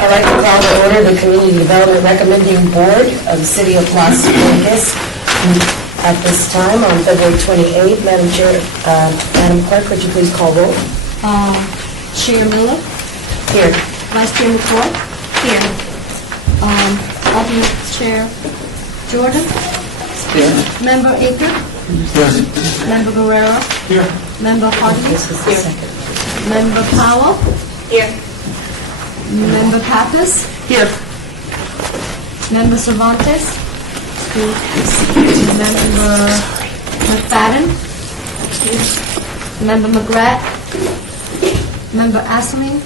I'd like to call to order the Community Development Recommending Board of the City of Las Vegas at this time on February 28th. Madam Chair, Madam Clerk, would you please call roll? Chair Miller, Here. Vice Chair McCoy, here. Alternate Chair Jordan, Here. Member Aker, Yes. Member Guerrero, Here. Member Hardy, This is the second. Member Powell, Here. Member Pappas, Here. Member Cervantes, Member McFadden, Member McGrath, Member Asselin,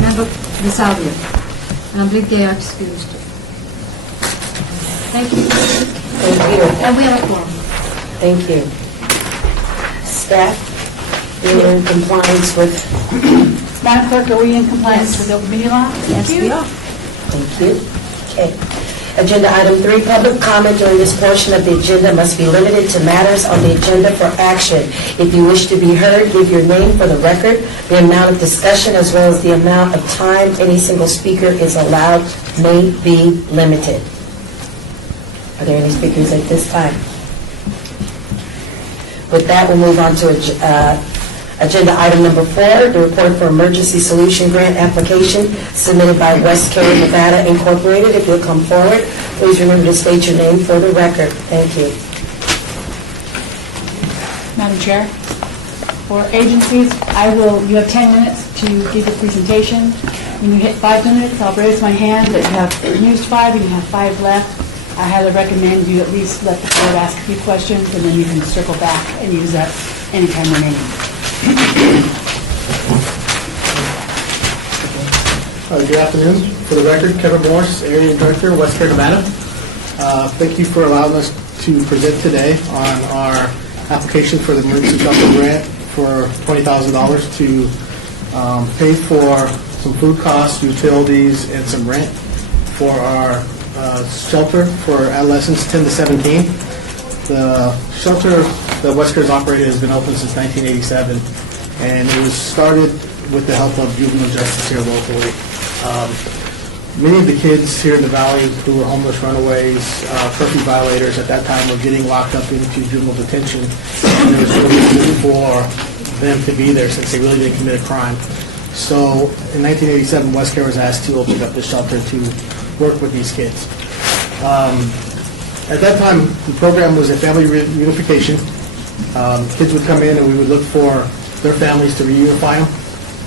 Member DeSalvio. And I believe they are excused. Thank you. Thank you. And we have a quorum. Thank you. Staff, you're in compliance with, Madam Clerk, are we in compliance with the open meeting law? Yes, we are. thank you. Okay. Agenda item 3, public comment during this portion of the agenda must be limited to matters on the agenda for action. If you wish to be heard, give your name for the record. The amount of discussion as well as the amount of time any single speaker is allowed may be limited. Are there any speakers at this time? With that, we'll move on to agenda item number 4, the report for emergency solution grant application submitted by West Carroll, Nevada Incorporated. If you'll come forward, please remember to state your name for the record. Thank you. Madam Chair, for agencies, you have 10 minutes to give your presentation. When you hit 5 minutes, I'll raise my hand that you have used 5 and you have 5 left. I highly recommend you at least let the board ask a few questions, and then you can circle back and use that anytime remaining. Good afternoon. For the record, Kevin Morris, Area Director, West Carroll, Nevada. Thank you for allowing us to present today on our application for the emergency shelter grant for $20,000 to pay for some food costs, utilities, and some rent for our shelter for adolescents 10 to 17. The shelter that West Carroll has operated has been open since 1987, and it was started with the help of juvenile justice here locally. Many of the kids here in the valley who were homeless runaways, curfew violators at that time were getting locked up into juvenile detention, and there was no reason for them to be there since they really didn't commit a crime. So in 1987, West Carroll was asked to open up the shelter to work with these kids. At that time, the program was a family reunification. Kids would come in and we would look for their families to reunify them.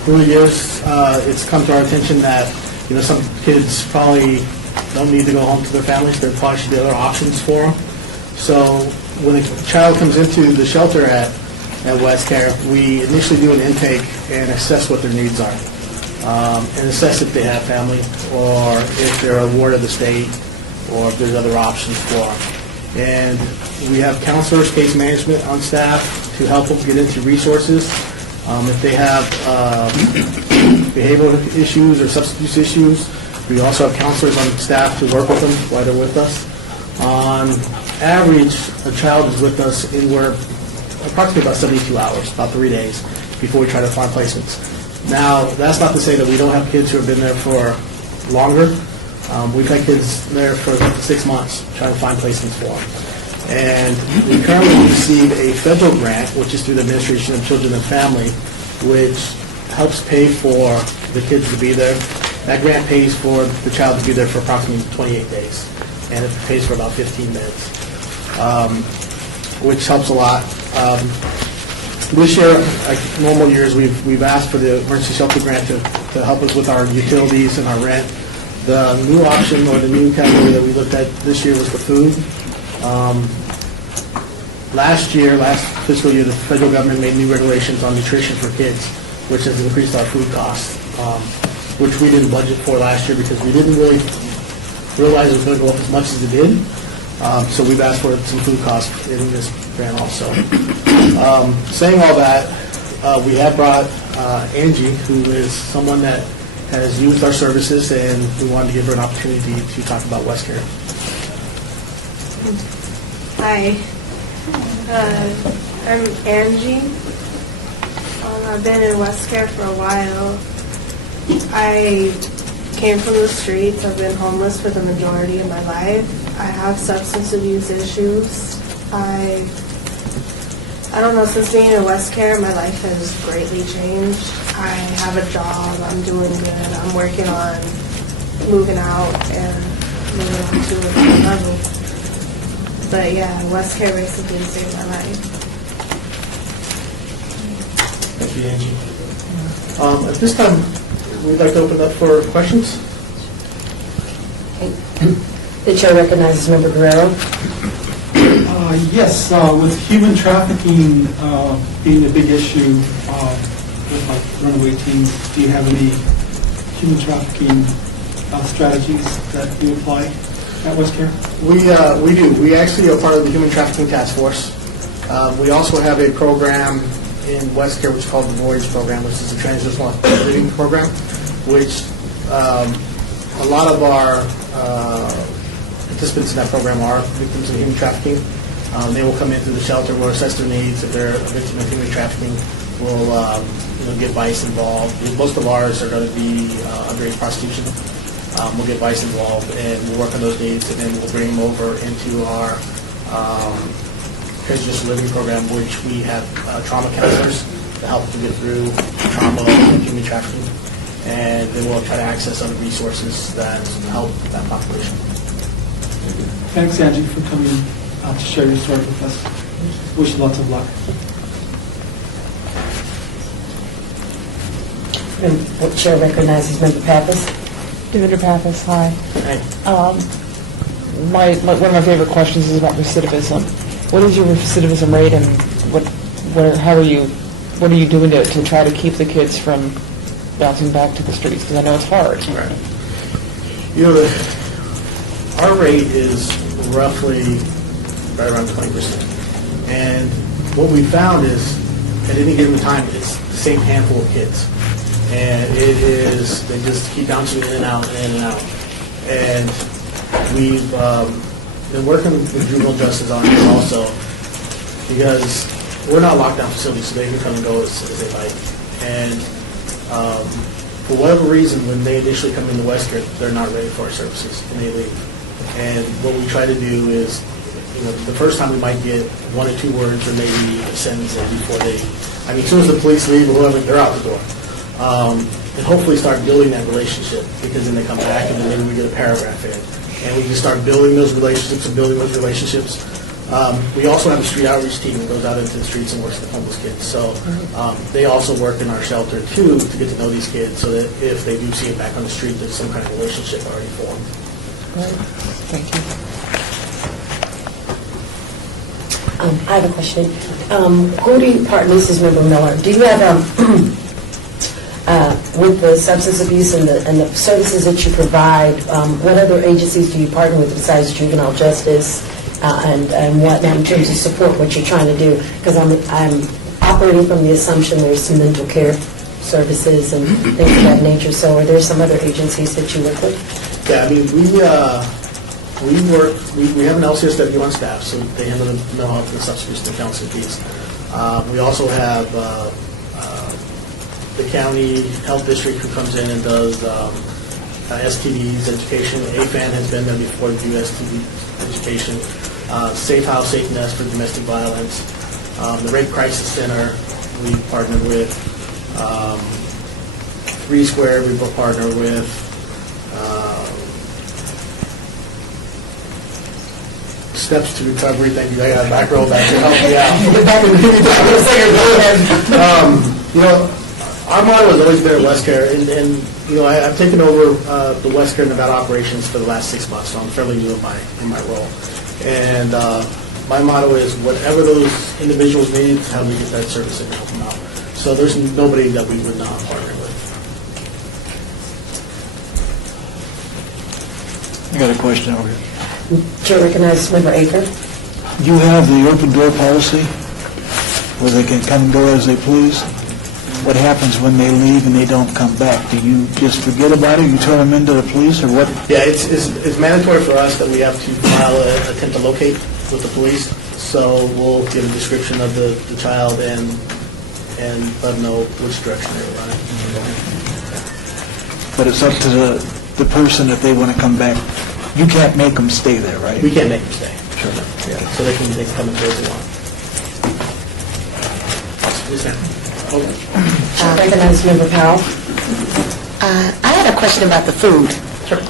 Through the years, it's come to our attention that some kids probably don't need to go home to their families. There probably should be other options for them. So when a child comes into the shelter at West Carroll, we initially do an intake and assess what their needs are. And assess if they have family, or if they're a ward of the state, or if there's other options for them. And we have counselors, case management on staff to help them get into resources. If they have behavioral issues or substance use issues, we also have counselors on staff to work with them while they're with us. On average, a child is with us anywhere approximately about 72 hours, about 3 days, before we try to find placements. Now, that's not to say that we don't have kids who have been there for longer. We've had kids there for up to 6 months trying to find placements for them. And we currently receive a federal grant, which is through the Administration of Children and Family, which helps pay for the kids to be there. That grant pays for the child to be there for approximately 28 days, and it pays for about 15 minutes, which helps a lot. This year, like normal years, we've asked for the emergency shelter grant to help us with our utilities and our rent. The new option, or the new category that we looked at this year, was the food. Last fiscal year, the federal government made new regulations on nutrition for kids, which has increased our food costs, which we didn't budget for last year because we didn't really realize it was going to go up as much as it did. So we've asked for some food costs in this grant also. Saying all that, we have brought Angie, who is someone that has used our services, and we wanted to give her an opportunity to talk about West Carroll. Hi, I'm Angie. I've been in West Carroll for a while. I came from the streets. I've been homeless for the majority of my life. I have substance abuse issues. I don't know, since being in West Care, my life has greatly changed. I have a job, I'm doing good, I'm working on moving out and moving on to a different level. But yeah, West Care basically saved my life. Thank you, Angie. At this time, we'd like to open up for questions. The chair recognizes Member Guerrero. Yes, with human trafficking being a big issue with like runaway teens, do you have any human trafficking strategies that you apply at West Care? We do. We actually are part of the Human Trafficking Task Force. We also have a program in West Care which is called the Voyage Program, which is a transitional living program, which a lot of our participants in that program are victims of human trafficking. They will come into the shelter, we'll assess their needs. If they're a victim of human trafficking, we'll get VICE involved. Most of ours are going to be underage prostitution. We'll get VICE involved, and we'll work on those needs, and then we'll bring them over into our transitional living program, which we have trauma counselors to help them get through trauma and human trafficking, and then we'll try to access other resources that help that population. Thanks, Angie, for coming out to share your story with us. Wish you lots of luck. And the chair recognizes Member Pappas. David Pappas, hi. Hey. One of my favorite questions is about recidivism. What is your recidivism rate, and what are you doing to try to keep the kids from bouncing back to the streets? Because I know it's hard. Right. Our rate is roughly right around 20%. And what we found is, at any given time, it's the same handful of kids. And they just keep bouncing in and out, in and out. And we've been working with juvenile justice on it also, because we're not locked down facilities, so they can come and go as they like. And for whatever reason, when they initially come into West Care, they're not ready for our services, and they leave. And what we try to do is, the first time we might get one or two words or maybe a sentence in before they, as soon as the police leave or whoever, they're out the door. And hopefully start building that relationship, because then they come back and then maybe we get a paragraph in. And we can start building those relationships and building those relationships. We also have a street outreach team that goes out into the streets and works with homeless kids. So they also work in our shelter too, to get to know these kids, so that if they do see it back on the street, there's some kind of relationship already formed. Right. Thank you. I have a question. Who do you partner, this is Member Miller, do you have, with the substance abuse and the services that you provide, what other agencies do you partner with besides juvenile justice and whatnot in terms of support, what you're trying to do? Because I'm operating from the assumption there's some mental care services and things of that nature, so are there some other agencies that you work with? Yeah, we have an LCSW on staff, so they handle the mental health and substance abuse and counseling piece. We also have the county health district who comes in and does STDs education. AFAN has been there before to do STD education. Safe House, Safe Nest for domestic violence. The Rape Crisis Center we partnered with. 3 Square we partner with. Steps to Recovery, thank you. I got a back row back to help me out. Our motto has always been at West Care, and I've taken over the West Care Nevada operations for the last 6 months, so I'm fairly new in my role. And my motto is, whatever those individuals need, how do we get that service and help them out? So there's nobody that we would not partner with. I got a question over here. Chair recognizes Member Aker. You have the open door policy where they can come and go as they please. What happens when they leave and they don't come back? Do you just forget about it? You turn them into the police, or what? Yeah, it's mandatory for us that we have to file an attempt to locate with the police. So we'll give a description of the child and let them know which direction they're running. But it's up to the person if they want to come back. You can't make them stay there, right? We can't make them stay. Sure. Yeah, so they can come and go as they want. Yes, ma'am. Oh, Recognize Member Powell. I had a question about the food. Sure.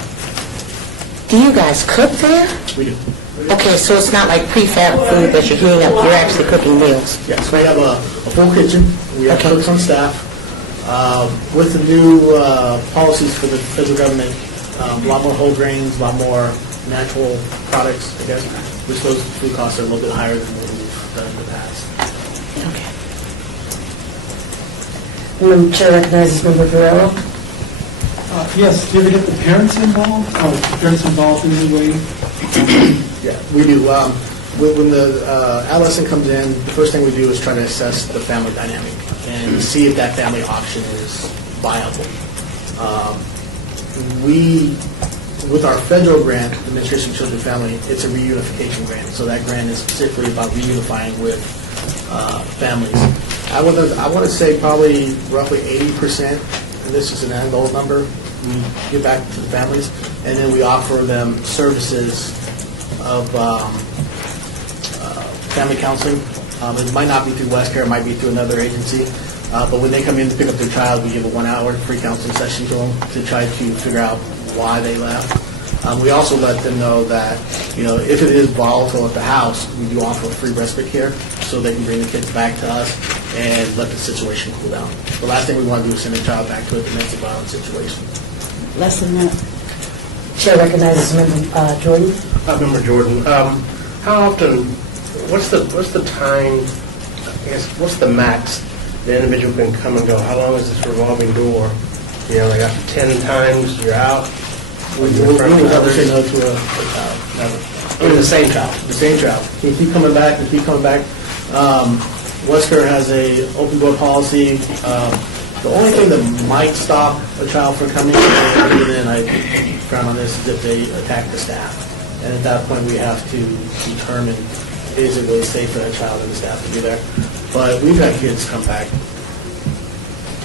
Do you guys cook there? We do. Okay, so it's not like prefab food that you're heating up, you're actually cooking meals. Yes, we have a full kitchen. We have Okay. cooks on staff. With the new policies for the federal government, a lot more whole grains, a lot more natural products, I guess, which those food costs are a little bit higher than what we've done in the past. Chair recognizes Member Guerrero. Yes, do you ever get the parents involved? Or the parents involved in any way? Yeah, we do. When the adolescent comes in, the first thing we do is try to assess the family dynamic and see if that family option is viable. With our federal grant, Administration of Children and Family, it's a reunification grant. So that grant is specifically about reunifying with families. I want to say probably roughly 80%, and this is an annual number, we give back to the families, and then we offer them services of family counseling. It might not be through West Care, it might be through another agency, but when they come in to pick up their child, we give a 1-hour free counseling session to them to try to figure out why they left. We also let them know that, if it is volatile at the house, we do offer free respite care so they can bring the kids back to us and let the situation cool down. The last thing we want to do is send a child back to a domestic violence situation. Less than that. Chair recognizes Member Jordan. Member Jordan, how often, what's the time, I guess, what's the max the individual can come and go? How long is this revolving door? Like after 10 times, you're out? We will never say no to a child, never. I mean, the same child? The same child. Can keep coming back and keep coming back. Wesker has a open door policy. The only thing that might stop a child from coming, and then I frown on this, is if they attack the staff. And at that point, we have to determine, is it really safe for that child and the staff to be there? But we've had kids come back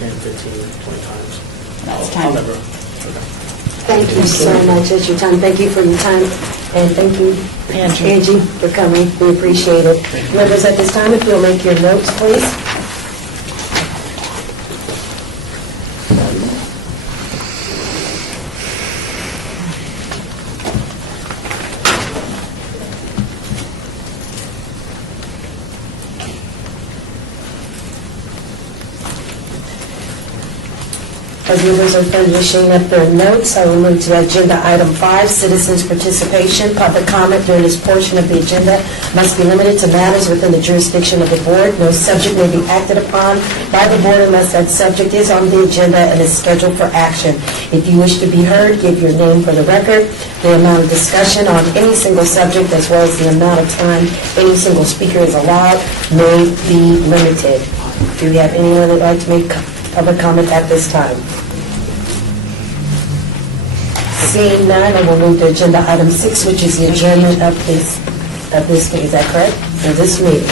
10, 15, 20 times. I'll never. Thank you so much. That's your time. Thank you for your time, and thank you, Angie, for coming. We appreciate it. Members, at this time, if you'll make your notes, please. As members are finishing up their notes, I will move to agenda item 5, citizens' participation. Public comment during this portion of the agenda must be limited to matters within the jurisdiction of the board. No subject may be acted upon by the board unless that subject is on the agenda and is scheduled for action. If you wish to be heard, give your name for the record. The amount of discussion on any single subject, as well as the amount of time any single speaker is allowed, may be limited. Do we have anyone that would like to make public comment at this time? Seeing none, I will move to agenda item 6, which is the adjournment of this meeting. Is that correct? Of this meeting.